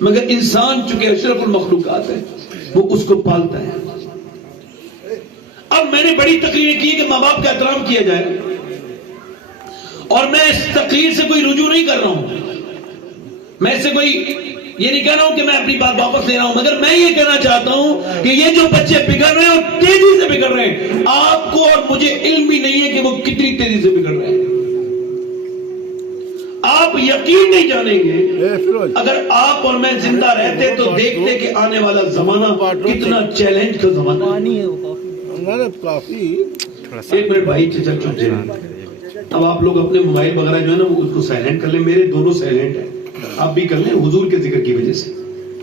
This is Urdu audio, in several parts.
مگر انسان چونکہ اشرف المخلوقات ہے وہ اس کو پالتا ہے. اب میں نے بڑی تقریر کی کہ ماں باپ کا احترام کیا جائے، اور میں اس تقریر سے کوئی رجوع نہیں کر رہا ہوں، میں اس سے کوئی یہ نہیں کہہ رہا ہوں کہ میں اپنی بات واپس لے رہا ہوں، مگر میں یہ کہنا چاہتا ہوں کہ یہ جو بچے بگڑ رہے ہیں اور تیزی سے بگڑ رہے ہیں، آپ کو اور مجھے علم بھی نہیں ہے کہ وہ کتنی تیزی سے بگڑ رہے ہیں. آپ یقین نہیں جانیں گے اگر آپ اور میں زندہ رہتے تو دیکھتے کہ آنے والا زمانہ کتنا چیلنج کا زمانہ ہے. ایک منٹ بھائی چچا چپ جائیں. اب آپ لوگ اپنے موبائل وغیرہ جو ہے نا اس کو سائلنٹ کر لیں. میرے دونوں سائلنٹ ہیں، آپ بھی کر لیں حضور کے ذکر کی وجہ سے،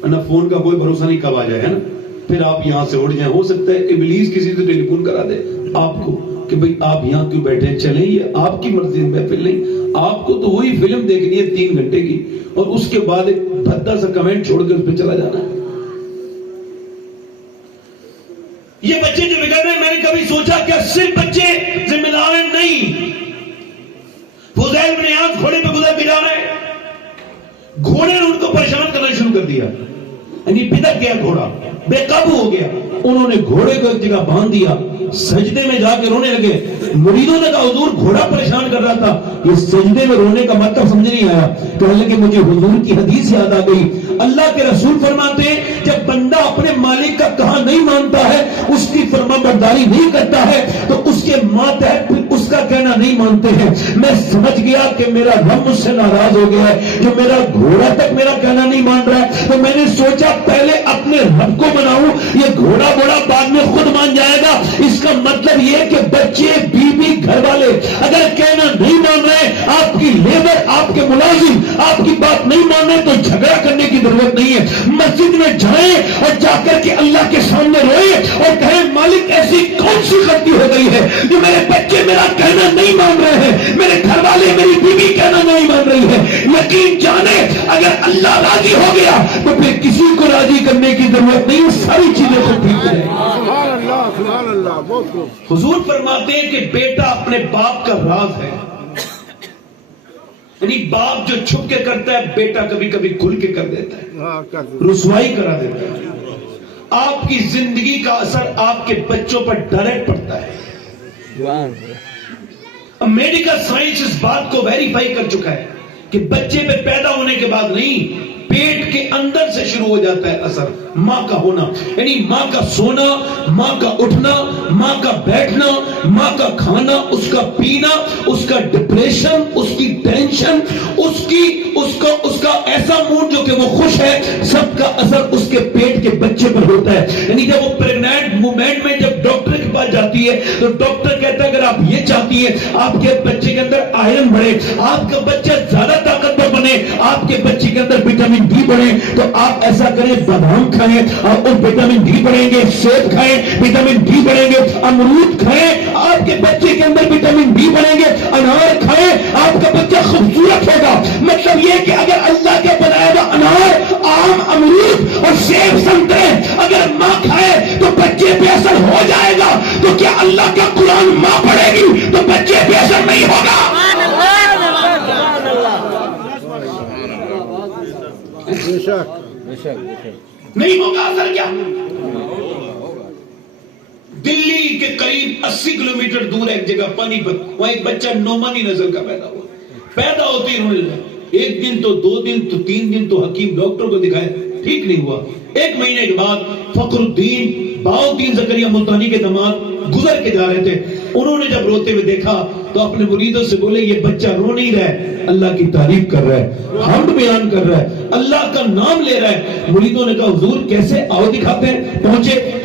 ورنہ فون کا کوئی بھروسہ نہیں کب آ جائے ہے نا، پھر آپ یہاں سے اٹھ جائیں. ہو سکتا ہے ابلیس کسی سے ٹیلی فون کرا دے آپ کو کہ بھئی آپ یہاں کیوں بیٹھے ہیں، چلیں. یہ آپ کی مرضی محفل نہیں، آپ کو تو وہی فلم دیکھنی ہے 3 گھنٹے کی، اور اس کے بعد ایک بھدا سا کمنٹ چھوڑ کے اس پہ چلا جانا ہے. یہ بچے جو بگڑ رہے ہیں، میں نے کبھی سوچا کہ صرف بچے ذمہ دار ہیں؟ نہیں. فضیل بن عیاض گھوڑے پہ گزر کے جا رہے ہیں، گھوڑے نے ان کو پریشان کرنا شروع کر دیا، یعنی بدک گیا گھوڑا، بے قابو ہو گیا. انہوں نے گھوڑے کو ایک جگہ باندھ دیا، سجدے میں جا کے رونے لگے. مریدوں نے کہا حضور گھوڑا پریشان کر رہا تھا. یہ سجدے میں رونے کا مطلب سمجھ نہیں آیا. کہنے لگے مجھے حضور کی حدیث یاد آ گئی. اللہ کے رسول فرماتے ہیں جب بندہ اپنے مالک کا کہا نہیں مانتا ہے، اس کی فرما برداری نہیں کرتا ہے، تو اس کے ماتحت اس کا کہنا نہیں مانتے ہیں. میں سمجھ گیا کہ میرا رب مجھ سے ناراض ہو گیا ہے، جو میرا گھوڑا تک میرا کہنا نہیں مان رہا ہے. تو میں نے سوچا پہلے اپنے رب کو مناؤں، یہ گھوڑا بوڑا بعد میں خود مان جائے گا. اس کا مطلب یہ کہ بچے بیوی گھر والے اگر کہنا نہیں مان رہے، آپ کی لیبر آپ کے ملازم آپ کی بات نہیں مان رہے، تو جھگڑا کرنے کی ضرورت نہیں ہے. مسجد میں جائیں اور جا کر کے اللہ کے سامنے روئے اور کہیں مالک ایسی کون سی غلطی ہو گئی ہے جو میرے بچے میرا کہنا نہیں مان رہے ہیں، میرے گھر والے میری بیوی کہنا نہیں مان رہی ہے. یقین جانے اگر اللہ راضی ہو گیا تو پھر کسی کو راضی کرنے کی ضرورت نہیں، ساری چیزیں تو ٹھیک ہے. حضور فرماتے ہیں کہ بیٹا اپنے باپ کا راز ہے، یعنی باپ جو چھپ کے کرتا ہے بیٹا کبھی کبھی کھل کے کر دیتا ہے، رسوائی کرا دیتا ہے. آپ کی زندگی کا اثر آپ کے بچوں پر ڈائریکٹ پڑتا ہے. اب میڈیکل سائنس اس بات کو ویریفائی کر چکا ہے کہ بچے پہ پیدا ہونے کے بعد نہیں، پیٹ کے اندر سے شروع ہو جاتا ہے اثر. ماں کا ہونا یعنی ماں کا سونا، ماں کا اٹھنا، ماں کا بیٹھنا، ماں کا کھانا، اس کا پینا، اس کا ڈپریشن، اس کی ٹینشن، اس کا ایسا موڈ جو کہ وہ خوش ہے، سب کا اثر اس کے پیٹ کے بچے پر ہوتا ہے. یعنی جب وہ پریگنینٹ مومنٹ میں جب ڈاکٹر کے پاس جاتی ہے تو ڈاکٹر کہتا ہے اگر آپ یہ چاہتی ہیں آپ کے بچے کے اندر آئرن بڑھے، آپ کا بچہ زیادہ طاقتور بنے، آپ کے بچے کے اندر وٹامن ڈی بڑھے، تو آپ ایسا کریں بادام کھائیں اور وٹامن ڈی بڑھیں گے، سیب کھائیں وٹامن ڈی بڑھیں گے، امرود کھائیں آپ کے بچے کے اندر وٹامن ڈی بڑھیں گے، انار کھائیں آپ کا بچہ خوبصورت ہوگا. مطلب یہ کہ اگر اللہ کا بنایا ہوا انار، آم، امرود اور سیب سنترے اگر ماں کھائے تو بچے پہ اثر ہو جائے گا، تو کیا اللہ کا قرآن ماں پڑھے گی تو بچے پہ اثر نہیں ہوگا؟ نہیں ہوگا اثر. کیا دلی کے قریب 80 کلومیٹر دور ایک جگہ پانی پر، وہاں ایک بچہ نعمانی نسل کا پیدا ہوا. پیدا ہوتے ہی رونے لگا. 1 دن تو 2 دن تو 3 دن تو حکیم ڈاکٹر کو دکھائے، ٹھیک نہیں ہوا. 1 مہینے کے بعد فخر الدین بہاؤالدین زکریا ملتانی کے داماد گزر کے جا رہے تھے. انہوں نے جب روتے ہوئے دیکھا تو اپنے مریدوں سے بولے یہ بچہ رو نہیں رہا ہے، اللہ کی تعریف کر رہا ہے، حمد بیان کر رہا ہے، اللہ کا نام لے رہا ہے. مریدوں نے کہا حضور کیسے، آؤ دکھاتے ہیں.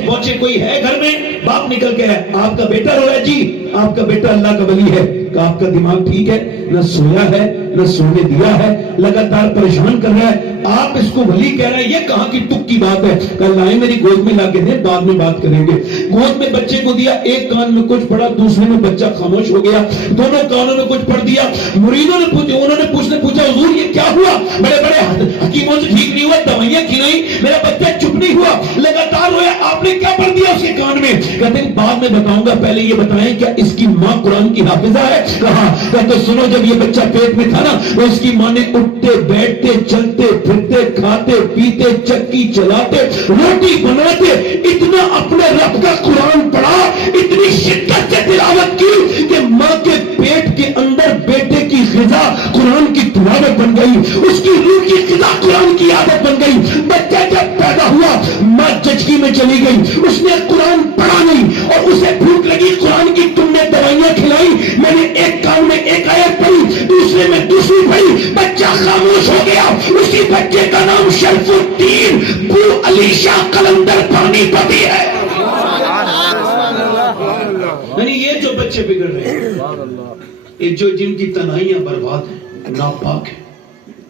پہنچے کوئی ہے گھر میں، باپ نکل کے ہے، آپ کا بیٹا رو رہا ہے. جی آپ کا بیٹا اللہ کا ولی ہے. کہ آپ کا دماغ ٹھیک ہے؟ نہ سویا ہے نہ سونے دیا ہے، لگاتار پریشان کر رہا ہے، آپ اس کو ولی کہہ رہے ہیں، یہ کہاں کی تک کی بات ہے؟ کہ لائیں میری گود میں لا کے دیں، بعد میں بات کریں گے. گود میں بچے کو دیا، ایک کان میں کچھ پڑھا، دوسرے میں بچہ خاموش ہو گیا، دونوں کانوں میں کچھ پڑھ دیا. مریدوں نے پوچھا حضور یہ کیا ہوا؟ بڑے بڑے حکیموں سے ٹھیک نہیں ہوا، دوائیاں کھلائیں، میرا بچہ چپ نہیں ہوا، لگاتار رویا، آپ نے کیا پڑھ دیا اس کے کان میں؟ کہتے ہیں بعد میں بتاؤں گا، پہلے یہ بتائیں کیا اس کی ماں قرآن کی حافظہ ہے؟ کہا. کہتے سنو جب یہ بچہ پیٹ میں تھا نا تو اس کی ماں نے اٹھتے بیٹھتے چلتے پھرتے کھاتے پیتے چکی چلاتے روٹی بناتے اتنا اپنے رب کا قرآن پڑھا, اتنی شدت سے تلاوت کی کہ ماں کے پیٹ کے اندر بیٹے کی غذا قرآن کی تلاوت بن گئی, اس کی روح کی غذا قرآن کی عادت بن گئی. بچہ جب پیدا ہوا ماں جچکی میں چلی گئی, اس نے قرآن پڑھا نہیں اور اسے بھوک لگی قرآن کی, تم نے دوائیاں کھلائی, میں نے ایک کان میں ایک آیت پڑھی دوسرے میں دوسری پڑھی, بچہ خاموش ہو گیا. اسی بچے کا نام شرف الدین بو علی شاہ قلندر پانی پتی ہے. یعنی یہ جو بچے بگڑ رہے ہیں, یہ جو جن کی تنہائیاں برباد ہیں, ناپاک ہے,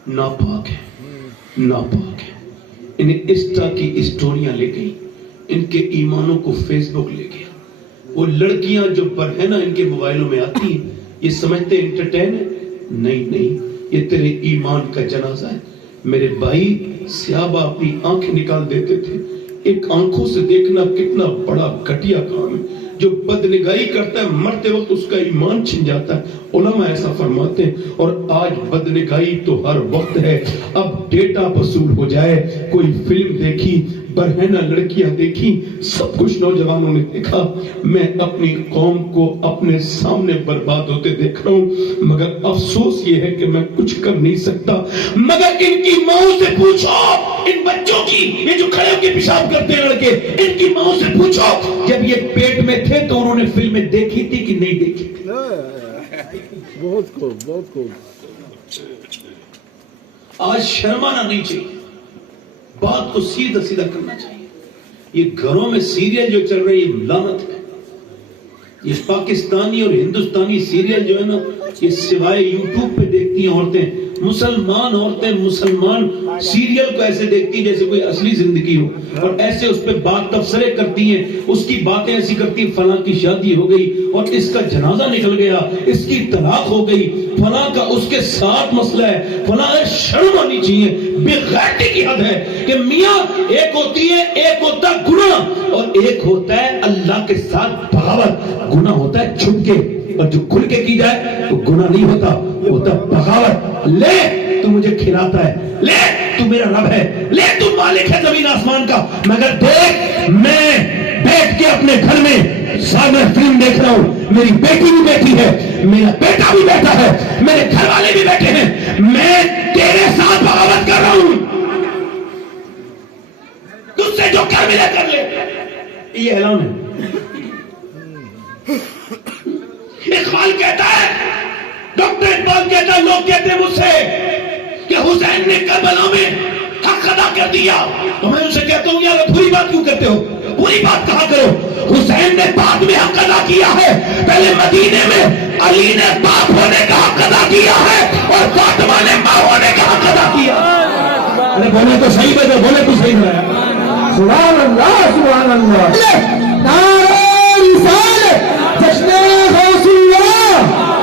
ناپاک ہے, ناپاک ہے. انہیں اس طرح کی اسٹوریاں لے گئی, ان کے ایمانوں کو فیس بک لے گیا. وہ لڑکیاں جو پر ہے نا ان کے موبائلوں میں آتی ہیں, یہ سمجھتے انٹرٹین ہے. نہیں, یہ تیرے ایمان کا جنازہ ہے. میرے بھائی صحابہ اپنی آنکھیں نکال دیتے تھے. ایک آنکھوں سے دیکھنا کتنا بڑا گھٹیا کام ہے. جو بدنگاہی کرتا ہے مرتے وقت اس کا ایمان چھن جاتا ہے. علماء ایسا فرماتے ہیں. اور آج بدنگاہی تو ہر وقت ہے. اب ڈیٹا وصول ہو جائے, کوئی فلم دیکھی, برہنہ لڑکیاں دیکھی, سب کچھ نوجوانوں نے دیکھا. میں اپنی قوم کو اپنے سامنے برباد ہوتے دیکھ رہا ہوں, مگر افسوس یہ ہے کہ میں کچھ کر نہیں سکتا. مگر ان کی ماؤں سے پوچھو, ان بچوں کی, یہ جو کھڑے ہو کے پیشاب کرتے ہیں لڑکے, ان کی ماؤں سے پوچھو جب یہ پیٹ میں تھے تو انہوں نے فلمیں دیکھی تھی کہ نہیں دیکھی تھی. بہت خوب, بہت خوب. آج شرمانا نہیں چاہیے, بات کو سیدھا سیدھا کرنا چاہیے. یہ گھروں میں سیریل جو چل رہی ہے لعنت ہے. یہ پاکستانی اور ہندوستانی سیریل جو ہے نا, یہ سوائے یوٹیوب پہ دیکھتی ہیں عورتیں, مسلمان عورتیں مسلمان سیریل کو ایسے دیکھتی جیسے کوئی اصلی زندگی ہو, اور ایسے اس پہ بات تبصرے کرتی ہیں, اس کی باتیں ایسی کرتی ہیں, فلاں کی شادی ہو گئی اور اس کا جنازہ نکل گیا, اس کی طلاق ہو گئی, فلاں کا اس کے ساتھ مسئلہ ہے, فلاں. شرم آنی چاہیے, بے غیرتی کی حد ہے کہ میاں ایک ہوتی ہے, ایک ہوتا ہے گناہ اور ایک ہوتا ہے اللہ کے ساتھ بغاوت. گناہ ہوتا ہے چھپ کے, اور جو کھل کے کی جائے تو گناہ نہیں ہوتا, ہوتا بغاوت. لے تو مجھے کھلاتا ہے, لے تو میرا رب ہے, لے تو مالک ہے زمین آسمان کا, مگر دیکھ میں بیٹھ کے اپنے گھر میں میں فلم دیکھ رہا ہوں, میری بیٹی بھی بیٹھی ہے, میرا بیٹا بھی بیٹھا ہے, میرے گھر والے بھی بیٹھے ہیں, میں تیرے ساتھ بغاوت کر رہا ہوں, تجھ سے جو کر ملے کر لے. یہ اعلان ہے. اقبال کہتا ہے, ڈاکٹر اقبال کہتا ہے, لوگ کہتے ہیں مجھ سے کہ حسین نے کربلا میں حق ادا کر دیا, تو میں ان سے کہتا ہوں یار بری بات کیوں کرتے ہو, بری بات کہا کرو. حسین نے بعد میں حق ادا کیا ہے, پہلے مدینے میں علی نے باپ ہونے کا حق ادا کیا ہے اور فاطمہ نے ماں ہونے کا حق ادا کیا. ارے بولے تو صحیح بات, بولے تو صحیح بات. سبحان اللہ, سبحان اللہ. نعرہ رسالت, جشن غوث اللہ,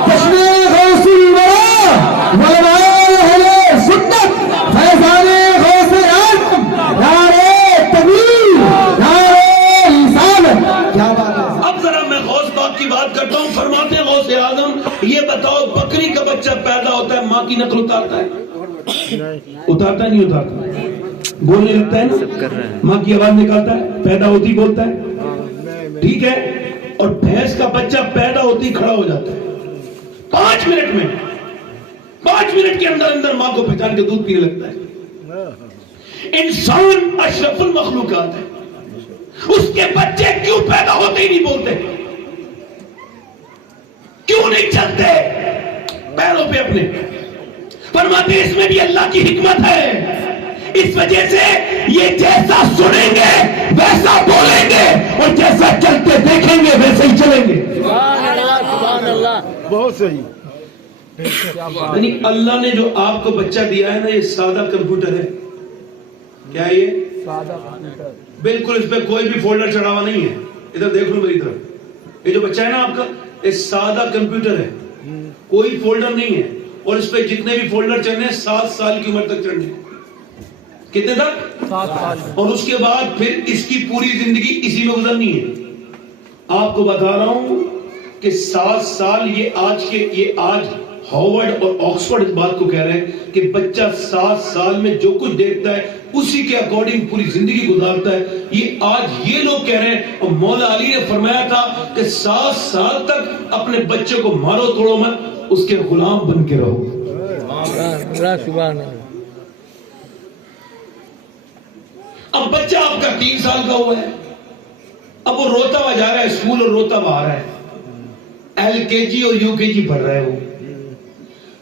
جشن غوث اللہ, علماء اہل سنت, فیضان غوث اعظم, نعرہ تکبیر, نعرہ رسالت. کیا بات ہے. اب ذرا میں غوث پاک کی بات کرتا ہوں. فرماتے ہیں غوث اعظم, یہ بتاؤ بکری کا بچہ پیدا ہوتا ہے ماں کی نقل اتارتا ہے؟ اتارتا نہیں اتارتا؟ بولنے لگتا ہے نا, ماں کی آواز نکالتا ہے, پیدا ہوتی بولتا ہے, ٹھیک ہے. اور بھینس کا بچہ پیدا ہوتی کھڑا ہو جاتا ہے 5 منٹ میں, 5 منٹ کے اندر اندر ماں کو پہچان کے دودھ پینے لگتا ہے. انسان اشرف المخلوقات ہے, اس کے بچے کیوں پیدا ہوتے ہی نہیں بولتے, کیوں نہیں چلتے پیروں پہ اپنے؟ فرماتے اس میں بھی اللہ کی حکمت ہے. اس وجہ سے یہ جیسا سنیں گے ویسا بولیں گے, اور جیسا چلتے دیکھیں گے ویسے ہی چلیں گے. سبحان اللہ, بہت صحیح. یعنی اللہ نے جو آپ کو بچہ دیا ہے نا, یہ سادہ کمپیوٹر ہے. کیا ہے یہ؟ سادہ کمپیوٹر. بالکل اس پہ کوئی بھی فولڈر چڑھا ہوا نہیں ہے. ادھر دیکھ لو میری طرف, یہ جو بچہ ہے نا آپ کا, یہ سادہ کمپیوٹر ہے, کوئی فولڈر نہیں ہے. اور اس پہ جتنے بھی فولڈر چڑھنے ہیں 7 سال کی عمر تک چڑھنے. کتنے تک؟ 7 سال. اور اس کے بعد پھر اس کی پوری زندگی اسی میں گزرنی ہے. آپ کو بتا رہا ہوں کہ 7 سال یہ آج ہارورڈ اور آکسفورڈ اس بات کو کہہ رہے ہیں کہ بچہ 7 سال میں جو کچھ دیکھتا ہے اسی کے اکارڈنگ پوری زندگی گزارتا ہے. یہ آج یہ لوگ کہہ رہے ہیں, اور مولا علی نے فرمایا تھا کہ 7 سال تک اپنے بچے کو مارو توڑو مت, اس کے غلام بن کے رہو. اب بچہ آپ کا 3 سال کا ہوا ہے, اب وہ روتا ہوا جا رہا ہے اسکول اور روتا ہوا آ رہا ہے, LKG اور UKG پڑھ رہا ہے وہ.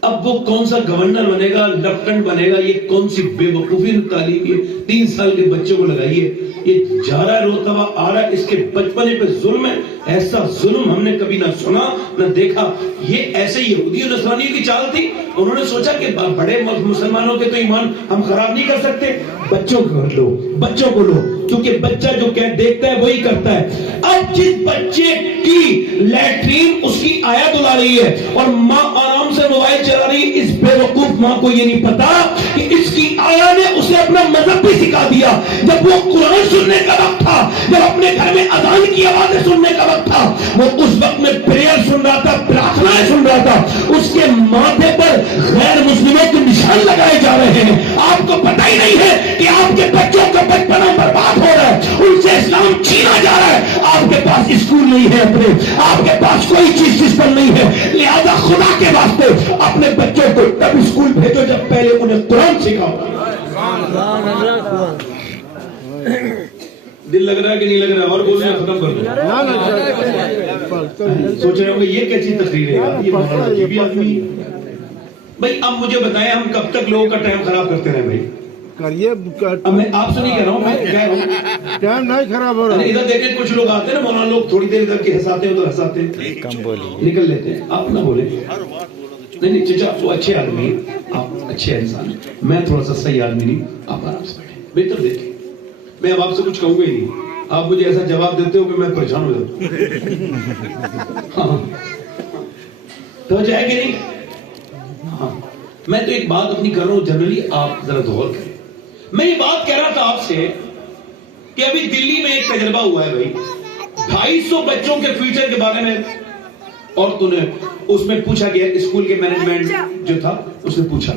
اب وہ کون سا گورنر بنے گا, لیفٹنٹ بنے گا, یہ کون سی بے وقوفی تعلیم ہے. 3 سال کے بچے کو لگائیے, یہ جا رہا ہے روتا ہوا آ رہا ہے, اس کے بچپنے پہ ظلم ہے. ایسا ظلم ہم نے کبھی نہ سنا نہ دیکھا. یہ ایسے یہودی اور نصرانیوں کی چال تھی. انہوں نے سوچا کہ بڑے مسلمانوں کے تو ایمان ہم خراب نہیں کر سکتے, بچوں کو لو, بچوں کو لو, کیونکہ بچہ جو دیکھتا ہے وہی کرتا ہے. اب جس بچے کی لیٹرین اس کی آیا دلا رہی ہے اور ماں آرام سے موبائل چلا رہی ہے, اس بے وقوف ماں کو یہ نہیں پتا کہ اس کی آیا نے اسے اپنا مذہب بھی سکھا دیا. جب وہ قرآن سننے کا وقت تھا, جب اپنے گھر میں اذان کی آوازیں سننے کا وقت تھا, وہ اس وقت میں پریئر سن رہا تھا, پرارتھنائیں سن رہا تھا. اس کے ماتھے پر غیر مسلموں کے نشان لگائے جا رہے ہیں. آپ کو پتہ ہی نہیں ہے کہ آپ کے بچوں کا بچپنا برباد ہو رہا ہے, ان سے اسلام چھینا جا رہا ہے. آپ کے پاس اسکول نہیں ہے اپنے, آپ کے پاس کوئی چیز سسٹم نہیں ہے. لہذا خدا کے واسطے اپنے بچوں کو تب اسکول بھیجو جب پہلے انہیں قرآن سکھاؤ. دل لگ رہا ہے کہ نہیں لگ رہا ہے؟ اور بولنے ختم کر دو. سوچ رہے ہوں گے یہ کیسی تقریر ہے, یہ مولانا عجیب ہی آدمی ہے. بھائی اب مجھے بتائیں ہم کب تک لوگوں کا ٹائم خراب کرتے رہے بھائی؟ اب میں آپ سے نہیں کہہ رہا ہوں, میں کہہ رہا ہوں ٹائم نہیں خراب ہو رہا. ادھر دیکھیں کچھ لوگ آتے ہیں نا مولانا لوگ, تھوڑی دیر ادھر کے ہنساتے ہیں ادھر ہنساتے ہیں, نکل لیتے ہیں. آپ نہ بولیں, نہیں چچا وہ اچھے آدمی ہیں, آپ اچھے انسان ہیں, میں تھوڑا سا صحیح آدمی نہیں, آپ آرام سے بیٹھیں, بہتر دیکھیں. میں اب آپ سے کچھ کہوں گا ہی نہیں, آپ مجھے ایسا جواب دیتے ہو کہ میں پریشان ہو جاتا ہوں. تو جائے گی نہیں. ہاں میں تو ایک بات اپنی کر رہا ہوں جنرلی, آپ ذرا غور کریں. میں یہ بات کہہ رہا تھا آپ سے کہ ابھی دلی میں ایک تجربہ ہوا ہے بھائی, 250 بچوں کے فیوچر کے بارے میں عورتوں نے اس میں پوچھا گیا, اسکول کے مینجمنٹ جو تھا اس نے پوچھا,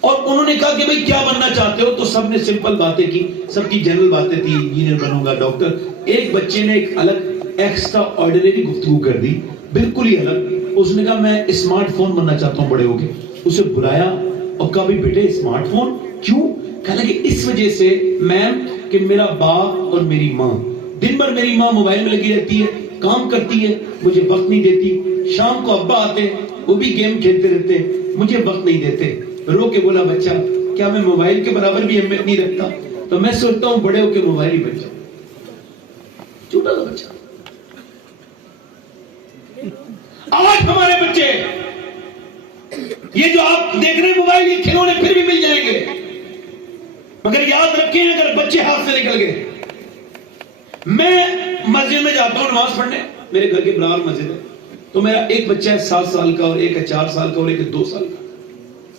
اور انہوں نے کہا کہ بھائی کیا بننا چاہتے ہو, تو سب نے سمپل باتیں کی, سب کی جنرل باتیں تھی, انجینئر بنوں گا, ڈاکٹر. ایک بچے نے ایک الگ ایکسٹرا آرڈینری گفتگو کر دی, بالکل ہی الگ. اس نے کہا میں اسمارٹ فون بننا چاہتا ہوں بڑے ہو کے. اسے بلایا اور کہا بھی بیٹے اسمارٹ فون کیوں؟ کہا کہ اس وجہ سے میم کہ میرا باپ اور میری ماں, دن بھر میری ماں موبائل میں لگی رہتی ہے, کام کرتی ہے, مجھے وقت نہیں دیتی. شام کو ابا آتے ہیں, وہ بھی گیم کھیلتے رہتے ہیں, مجھے وقت نہیں دیتے. رو کے بولا بچہ کیا میں موبائل کے برابر بھی اہمیت نہیں رکھتا؟ تو میں سوچتا ہوں بڑے ہو کے موبائل ہی بن جاؤں. چھوٹا سا بچہ. آج ہمارے بچے یہ جو آپ دیکھ رہے ہیں موبائل, یہ کھلونے پھر بھی مل جائیں گے, مگر یاد رکھیں اگر بچے ہاتھ سے نکل گئے. میں مسجد میں جاتا ہوں نماز پڑھنے, میرے گھر کے برابر مسجد ہے, تو میرا ایک بچہ ہے 7 سال کا, اور ایک ہے 4 سال کا, اور ایک ہے 2 سال کا.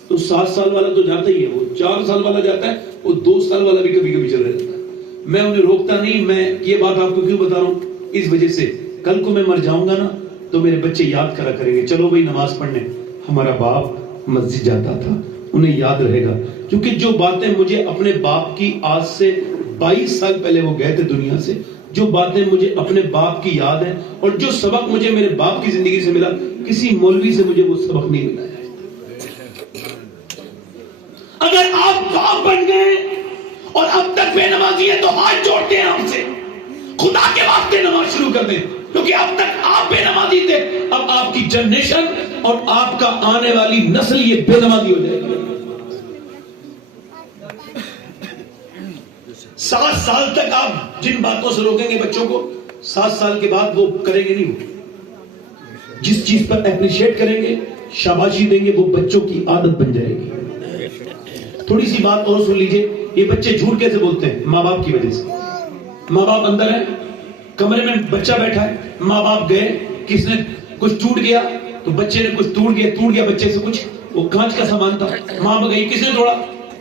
تو 7 سال والا تو جاتا ہی ہے, وہ 4 سال والا جاتا ہے, وہ 2 سال والا بھی کبھی کبھی چل رہا جاتا ہے. میں انہیں روکتا نہیں. میں یہ بات آپ کو کیوں بتا رہا ہوں؟ اس وجہ سے کل کو میں مر جاؤں گا نا تو میرے بچے یاد کرا کریں گے, چلو بھائی نماز پڑھنے ہمارا باپ مسجد جاتا تھا. انہیں یاد رہے گا, کیونکہ جو باتیں مجھے اپنے باپ کی آج سے 22 سال پہلے وہ گئے تھے دنیا سے, جو باتیں مجھے اپنے باپ کی یاد ہیں, اور جو سبق مجھے میرے باپ کی زندگی سے ملا, کسی مولوی سے مجھے وہ سبق نہیں ملا ہے. اگر آپ باپ بن گئے اور اب تک بے نمازی ہے تو ہاتھ جوڑتے ہیں آپ سے, خدا کے واسطے نماز شروع کر دیں, کیونکہ اب تک آپ بے نمازی تھے, اب آپ کی جنریشن اور آپ کا آنے والی نسل یہ بے نمازی ہو جائے گی. 7 سال تک آپ جن باتوں سے روکیں گے بچوں کو, 7 سال کے بعد وہ کریں گے نہیں. جس چیز پر اپریشیٹ کریں گے, شاباشی دیں گے, وہ بچوں کی عادت بن جائے گی. تھوڑی سی بات اور سن لیجئے, یہ بچے جھوٹ کیسے بولتے ہیں؟ ماں باپ کی وجہ سے. ماں باپ اندر ہے, کمرے میں بچہ بیٹھا ہے, ماں باپ گئے, کس نے کچھ ٹوٹ گیا تو بچے نے کچھ ٹوٹ گیا بچے سے کچھ, وہ کانچ کا سامان تھا, ماں باپ گئی, کس نے توڑا؟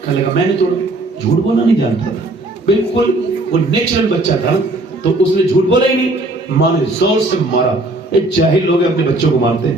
کہنے لگا میں نے توڑا. جھوٹ بولنا نہیں جانتا تھا, بالکل وہ نیچرل بچہ تھا, تو اس نے جھوٹ بولا ہی نہیں. ماں نے زور سے مارا. جاہل لوگ اپنے بچوں کو مارتے ہیں,